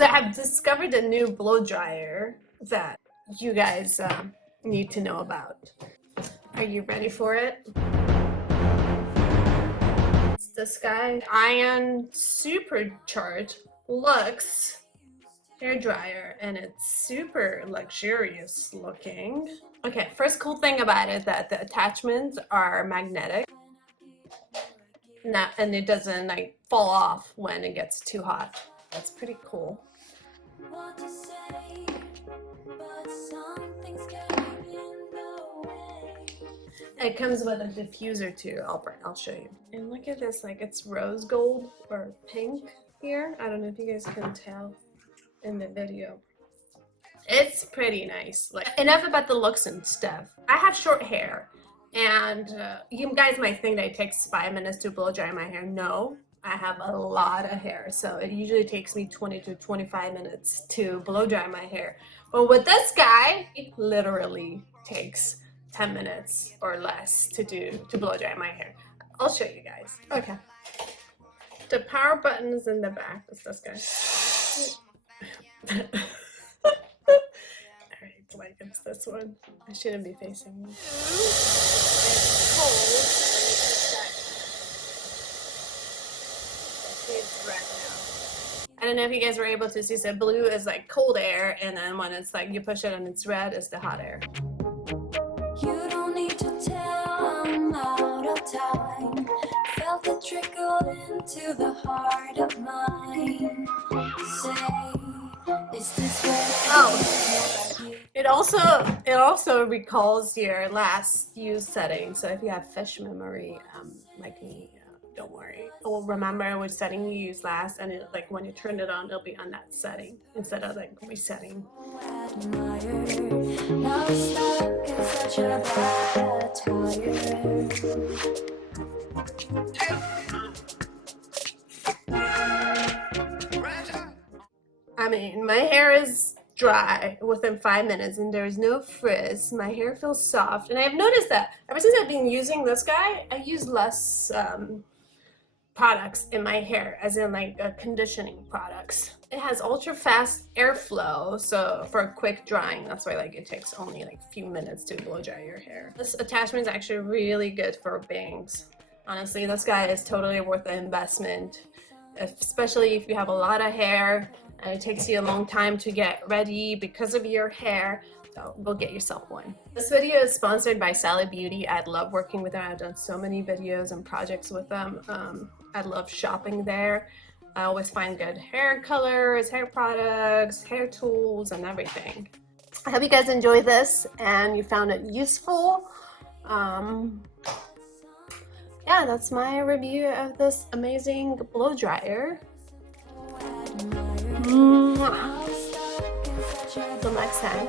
So I've discovered a new blow dryer that you guys need to know about. Are you ready for it? It's this guy, Ion Supercharged Luxe hair dryer, and it's super luxurious looking. Okay, first cool thing about it is that the attachments are magnetic. And it doesn't like fall off when it gets too hot. That's pretty cool. It comes with a diffuser too. I'll show you. And look at this, like it's rose gold or pink here. I don't know if you guys can tell in the video. It's pretty nice. Like, enough about the looks and stuff. I have short hair, and you guys might think that it takes 5 minutes to blow dry my hair. No, I have a lot of hair, so it usually takes me 20 to 25 minutes to blow dry my hair. But with this guy, it literally takes 10 minutes or less to blow dry my hair. I'll show you guys. Okay. The power button is in the back. It's this guy. Alright, like it's this one. I shouldn't be facing you. It's cold. It's red now. I don't know if you guys were able to see, so blue is like cold air, and then when it's like you push it and it's red, it's the hot air. You don't need to tell, I'm out of time. Felt it trickle into the heart of mine. Say, is this where it also recalls your last use setting. So if you have fish memory, like me, don't worry. It will remember which setting you used last, and it, like when you turn it on, it'll be on that setting instead of like resetting. I mean, my hair is dry within 5 minutes and there's no frizz. My hair feels soft, and I've noticed that ever since I've been using this guy, I use less products in my hair, as in like conditioning products. It has ultra fast airflow, so for a quick drying, that's why like it takes only like a few minutes to blow dry your hair. This attachment is actually really good for bangs. Honestly, this guy is totally worth the investment, especially if you have a lot of hair and it takes you a long time to get ready because of your hair. So go get yourself one. This video is sponsored by Sally Beauty. I love working with them. I've done so many videos and projects with them. I love shopping there. I always find good hair colors, hair products, hair tools, and everything. I hope you guys enjoyed this and you found it useful. Yeah, that's my review of this amazing blow dryer. Till next time.